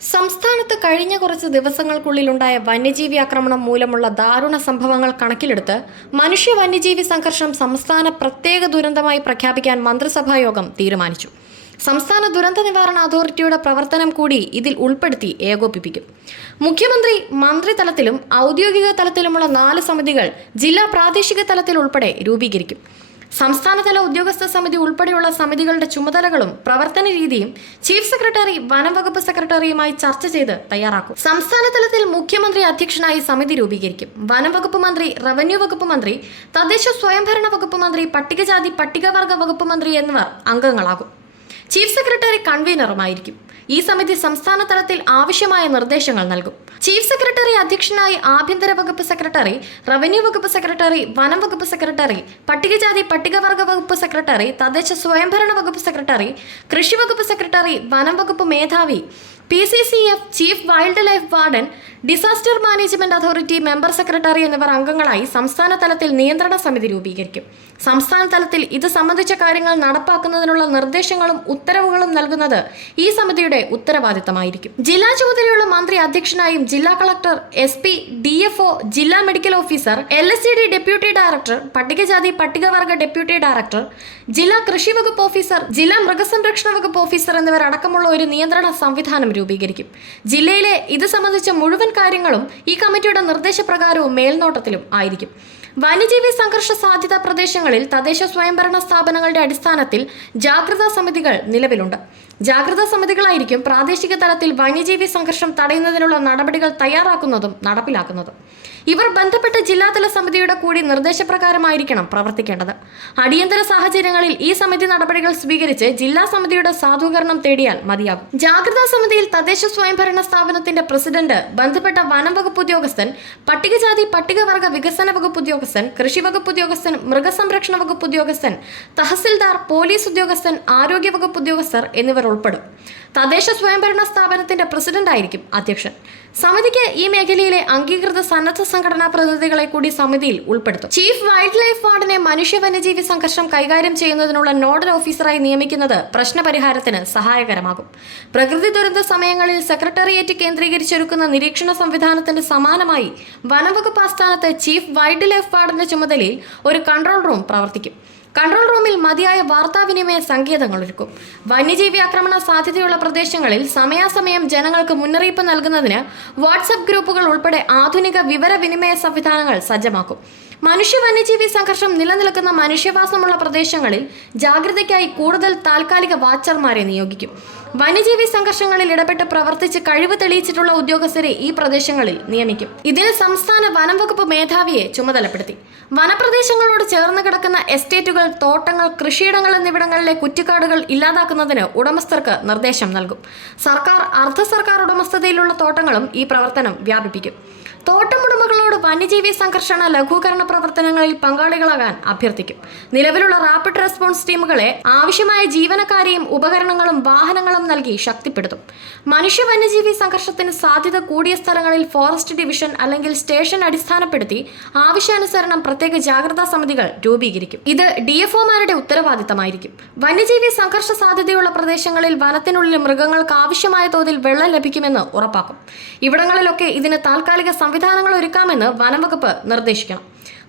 സംസ്ഥാനത്ത് കഴിഞ്ഞ കുറച്ച് ദിവസങ്ങൾക്കുള്ളിലുണ്ടായ വന്യജീവി ആക്രമണം മൂലമുള്ള ദാരുണ സംഭവങ്ങൾ കണക്കിലെടുത്ത് മനുഷ്യ വന്യജീവി സംഘർഷം സംസ്ഥാന പ്രത്യേക ദുരന്തമായി പ്രഖ്യാപിക്കാൻ മന്ത്രിസഭാ യോഗം തീരുമാനിച്ചു. സംസ്ഥാന ദുരന്ത നിവാരണ അതോറിറ്റിയുടെ പ്രവർത്തനം കൂടി ഇതിൽ ഉൾപ്പെടുത്തി ഏകോപിപ്പിക്കും. മുഖ്യമന്ത്രി മന്ത്രിതലത്തിലും ഔദ്യോഗിക തലത്തിലുമുള്ള 4 സമിതികൾ ജില്ലാ പ്രാദേശിക തലത്തിൽ ഉൾപ്പെടെ രൂപീകരിക്കും. സംസ്ഥാനതല ഉദ്യോഗസ്ഥ സമിതി ഉൾപ്പെടെയുള്ള സമിതികളുടെ ചുമതലകളും പ്രവർത്തന രീതിയും ചീഫ് സെക്രട്ടറി വനംവകുപ്പ് സെക്രട്ടറിയുമായി ചർച്ച ചെയ്ത് തയ്യാറാക്കും. സംസ്ഥാന തലത്തിൽ മുഖ്യമന്ത്രി അധ്യക്ഷനായി സമിതി രൂപീകരിക്കും. വനംവകുപ്പ് മന്ത്രി, റവന്യൂ വകുപ്പ് മന്ത്രി, തദ്ദേശ സ്വയംഭരണ വകുപ്പ് മന്ത്രി, പട്ടികജാതി പട്ടികവർഗ വകുപ്പ് മന്ത്രി എന്നിവർ അംഗങ്ങളാകും. Chief secretary കൺവീനറുമായിരിക്കും. ഈ സമിതി സംസ്ഥാന തലത്തിൽ ആവശ്യമായ നിർദ്ദേശങ്ങൾ നൽകും. ചീഫ് സെക്രട്ടറി അധ്യക്ഷനായി ആഭ്യന്തര വകുപ്പ് സെക്രട്ടറി, റവന്യൂ വകുപ്പ് സെക്രട്ടറി, വനം വകുപ്പ് സെക്രട്ടറി, പട്ടികജാതി പട്ടികവർഗ വകുപ്പ് സെക്രട്ടറി, തദ്ദേശ സ്വയംഭരണ വകുപ്പ് സെക്രട്ടറി, കൃഷി വകുപ്പ് സെക്രട്ടറി, വനം വകുപ്പ് മേധാവി, PCCF chief wild life warden, disaster management authority member secretary എന്നിവർ അംഗങ്ങളായി സംസ്ഥാന തലത്തിൽ നിയന്ത്രണ സമിതി രൂപീകരിക്കും. സംസ്ഥാന തലത്തിൽ ഇത് സംബന്ധിച്ച കാര്യങ്ങൾ നടപ്പാക്കുന്നതിനുള്ള നിർദ്ദേശങ്ങളും ഉത്തരവുകളും നൽകുന്നത് ഈ സമിതിയുടെ ഉത്തരവാദിത്തമായിരിക്കും. ജില്ലാ ചുമതലയുള്ള മന്ത്രി അധ്യക്ഷനായും ജില്ലാ കളക്ടർ, SP, DFO, ജില്ലാ medical officer, LSCD deputy director, പട്ടികജാതി പട്ടികവർഗ ഡെപ്യൂട്ടി ഡയറക്ടർ, ജില്ലാ കൃഷി വകുപ്പ് ഓഫീസർ, ജില്ലാ മൃഗസംരക്ഷണ വകുപ്പ് ഓഫീസർ എന്നിവർ അടക്കമുള്ള ഒരു നിയന്ത്രണ സംവിധാനം രൂപീകരിക്കും. ജില്ലയിലെ ഇത് സംബന്ധിച്ച മുഴുവൻ കാര്യങ്ങളും ഈ കമ്മിറ്റിയുടെ നിർദ്ദേശപ്രകാരവും മേൽനോട്ടത്തിലും ആയിരിക്കും. വന്യജീവി സംഘർഷ സാധ്യതാ പ്രദേശങ്ങളിൽ തദ്ദേശ സ്വയംഭരണ സ്ഥാപനങ്ങളുടെ അടിസ്ഥാനത്തിൽ ജാഗ്രതാ സമിതികൾ നിലവിലുണ്ട്. ജാഗ്രതാ സമിതികളായിരിക്കും പ്രാദേശിക തലത്തിൽ വന്യജീവി സംഘർഷം തടയുന്നതിനുള്ള നടപടികൾ തയ്യാറാക്കുന്നതും നടപ്പിലാക്കുന്നതും. ഇവർ ബന്ധപ്പെട്ട ജില്ലാതല സമിതിയുടെ കൂടി നിർദ്ദേശപ്രകാരമായിരിക്കണം പ്രവർത്തിക്കേണ്ടത്. അടിയന്തര സാഹചര്യങ്ങളിൽ ഈ സമിതി നടപടികൾ സ്വീകരിച്ച് ജില്ലാ സമിതിയുടെ സാധൂകരണം തേടിയാൽ മതിയാകും. ജാഗ്രതാ സമിതിയിൽ തദ്ദേശ സ്വയംഭരണ സ്ഥാപനത്തിന്റെ പ്രസിഡന്റ്, ബന്ധപ്പെട്ട വനം വകുപ്പ് ഉദ്യോഗസ്ഥൻ, പട്ടികജാതി പട്ടികവർഗ വികസന വകുപ്പ് ഉദ്യോഗസ്ഥൻ, കൃഷി വകുപ്പ് ഉദ്യോഗസ്ഥൻ, മൃഗസംരക്ഷണ വകുപ്പ് ഉദ്യോഗസ്ഥൻ, തഹസിൽദാർ, പോലീസ് ഉദ്യോഗസ്ഥൻ, ആരോഗ്യ വകുപ്പ് ഉദ്യോഗസ്ഥർ എന്നിവർ ഉൾപ്പെടും. തദ്ദേശ സ്വയംഭരണ സ്ഥാപനത്തിന്റെ പ്രസിഡന്റ് ആയിരിക്കും അധ്യക്ഷൻ. സമിതിക്ക് ഈ മേഖലയിലെ അംഗീകൃത സന്നദ്ധ സംഘടനാ പ്രതിനിധികളെ കൂടി സമിതിയിൽ ഉൾപ്പെടുത്തും. ചീഫ് വൈൽഡ് ലൈഫ് വാർഡനെ മനുഷ്യ വന്യജീവി സംഘർഷം കൈകാര്യം ചെയ്യുന്നതിനുള്ള നോഡൽ ഓഫീസറായി നിയമിക്കുന്നത് പ്രശ്നപരിഹാരത്തിന് സഹായകരമാകും. പ്രകൃതി ദുരന്ത സമയങ്ങളിൽ സെക്രട്ടേറിയറ്റ് കേന്ദ്രീകരിച്ചൊരുക്കുന്ന നിരീക്ഷണ സംവിധാനത്തിന് സമാനമായി വനംവകുപ്പ് ആസ്ഥാനത്ത് ചീഫ് വൈൽഡ് ലൈഫ് വാർഡന്റെ ചുമതലയിൽ ഒരു കൺട്രോൾ റൂം പ്രവർത്തിക്കും. കൺട്രോൾ റൂമിൽ മതിയായ വാർത്താവിനിമയ സങ്കേതങ്ങൾ ഒരുക്കും. വന്യജീവി ആക്രമണ സാധ്യതയുള്ള പ്രദേശങ്ങളിൽ സമയാസമയം ജനങ്ങൾക്ക് മുന്നറിയിപ്പ് നൽകുന്നതിന് വാട്സ്ആപ്പ് ഗ്രൂപ്പുകൾ ഉൾപ്പെടെ ആധുനിക വിവരവിനിമയ സംവിധാനങ്ങൾ സജ്ജമാക്കും. മനുഷ്യ വന്യജീവി സംഘർഷം നിലനിൽക്കുന്ന മനുഷ്യവാസമുള്ള പ്രദേശങ്ങളിൽ ജാഗ്രതയ്ക്കായി കൂടുതൽ താൽക്കാലിക വാച്ചർമാരെ നിയോഗിക്കും. വന്യജീവി സംഘർഷങ്ങളിൽ ഇടപെട്ട് പ്രവർത്തിച്ച് കഴിവ് തെളിയിച്ചിട്ടുള്ള ഉദ്യോഗസ്ഥരെ ഈ പ്രദേശങ്ങളിൽ നിയമിക്കും. ഇതിന് സംസ്ഥാന വനം വകുപ്പ് മേധാവിയെ ചുമതലപ്പെടുത്തി. വനപ്രദേശങ്ങളോട് ചേർന്ന് കിടക്കുന്ന എസ്റ്റേറ്റുകൾ, തോട്ടങ്ങൾ, കൃഷിയിടങ്ങൾ എന്നിവിടങ്ങളിലെ കുറ്റിക്കാടുകൾ ഇല്ലാതാക്കുന്നതിന് ഉടമസ്ഥർക്ക് നിർദ്ദേശം നൽകും. സർക്കാർ, അർദ്ധ സർക്കാർ ഉടമസ്ഥതയിലുള്ള തോട്ടങ്ങളും ഈ പ്രവർത്തനം വ്യാപിപ്പിക്കും. തോട്ടമുടമകളോട് വന്യജീവി സംഘർഷണ ലഘൂകരണ പ്രവർത്തനങ്ങളിൽ പങ്കാളികളാകാൻ അഭ്യർത്ഥിക്കും. നിലവിലുള്ള റാപ്പിഡ് റെസ്പോൺസ് ടീമുകളെ ആവശ്യമായ ജീവനക്കാരെയും ഉപകരണങ്ങളും വാഹനങ്ങളും നൽകി ശക്തിപ്പെടുത്തും. മനുഷ്യ വന്യജീവി സംഘർഷത്തിന് സാധ്യത കൂടിയ സ്ഥലങ്ങളിൽ ഫോറസ്റ്റ് ഡിവിഷൻ അല്ലെങ്കിൽ സ്റ്റേഷൻ അടിസ്ഥാനപ്പെടുത്തി ആവശ്യാനുസരണം പ്രത്യേക ജാഗ്രതാ സമിതികൾ രൂപീകരിക്കും. ഇത് DFOമാരുടെ ഉത്തരവാദിത്തമായിരിക്കും. വന്യജീവി സംഘർഷ സാധ്യതയുള്ള പ്രദേശങ്ങളിൽ വനത്തിനുള്ളിൽ മൃഗങ്ങൾക്ക് ആവശ്യമായ തോതിൽ വെള്ളം ലഭിക്കുമെന്ന് ഉറപ്പാക്കും. ഇവിടങ്ങളിലൊക്കെ ഇതിന് താൽക്കാലിക സംവിധാനങ്ങൾ ഒരുക്കാമെന്ന് വനംവകുപ്പ് നിർദ്ദേശിക്കണം.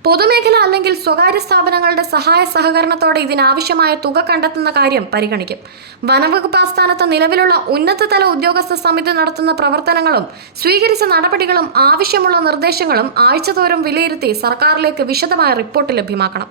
പൊതുമേഖല അല്ലെങ്കിൽ സ്വകാര്യ സ്ഥാപനങ്ങളുടെ സഹായ സഹകരണത്തോടെ ഇതിനാവശ്യമായ തുക കണ്ടെത്തുന്ന കാര്യം പരിഗണിക്കും. വനംവകുപ്പ് ആസ്ഥാനത്ത് നിലവിലുള്ള ഉന്നതതല ഉദ്യോഗസ്ഥ സമിതി നടത്തുന്ന പ്രവർത്തനങ്ങളും സ്വീകരിച്ച നടപടികളും ആവശ്യമുള്ള നിർദ്ദേശങ്ങളും ആഴ്ചതോറും വിലയിരുത്തി സർക്കാരിലേക്ക് വിശദമായ റിപ്പോർട്ട് ലഭ്യമാക്കണം.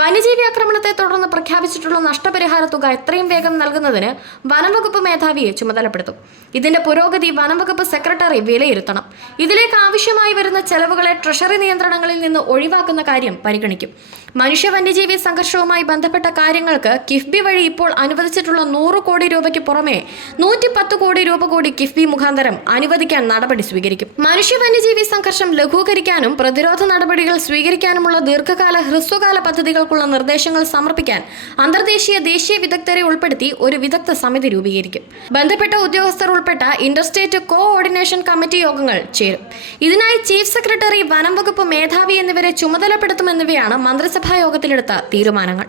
വന്യജീവി ആക്രമണത്തെ തുടർന്ന് പ്രഖ്യാപിച്ചിട്ടുള്ള നഷ്ടപരിഹാര തുക എത്രയും വേഗം നൽകുന്നതിന് വനംവകുപ്പ് മേധാവിയെ ചുമതലപ്പെടുത്തും. ഇതിന്റെ പുരോഗതി വനംവകുപ്പ് സെക്രട്ടറി വിലയിരുത്തണം. ഇതിലേക്ക് ആവശ്യമായി വരുന്ന ചെലവുകളെ ട്രഷറി നിയന്ത്രണങ്ങളിൽ നിന്ന് ഒഴിവാക്കുന്ന കാര്യം പരിഗണിക്കും. മനുഷ്യ വന്യജീവി സംഘർഷവുമായി ബന്ധപ്പെട്ട കാര്യങ്ങൾക്ക് കിഫ്ബി വഴി ഇപ്പോൾ അനുവദിച്ചിട്ടുള്ള 100 കോടി രൂപയ്ക്ക് പുറമെ 110 കോടി രൂപ കൂടി കിഫ്ബി മുഖാന്തരം അനുവദിക്കാൻ നടപടി സ്വീകരിക്കും. മനുഷ്യ വന്യജീവി സംഘർഷം ലഘൂകരിക്കാനും പ്രതിരോധ നടപടികൾ സ്വീകരിക്കാനുമുള്ള ദീർഘകാല, ഹ്രസ്വകാല പദ്ധതികൾക്കുള്ള നിർദ്ദേശങ്ങൾ സമർപ്പിക്കാൻ അന്തർദേശീയ, ദേശീയ വിദഗ്ധരെ ഉൾപ്പെടുത്തി ഒരു വിദഗ്ധ സമിതി രൂപീകരിക്കും. ബന്ധപ്പെട്ട ഉദ്യോഗസ്ഥർ ഉൾപ്പെട്ട ഇന്റർസ്റ്റേറ്റ് കോഓർഡിനേഷൻ കമ്മിറ്റി യോഗങ്ങൾ ചേരും. ഇതിനായി ചീഫ് സെക്രട്ടറി, വനം വകുപ്പ് മേധാവി എന്നിവരെ ചുമതലപ്പെടുത്തുമെന്നിവയാണ് മന്ത്രിസഭാ യോഗത്തിലെടുത്ത തീരുമാനങ്ങൾ.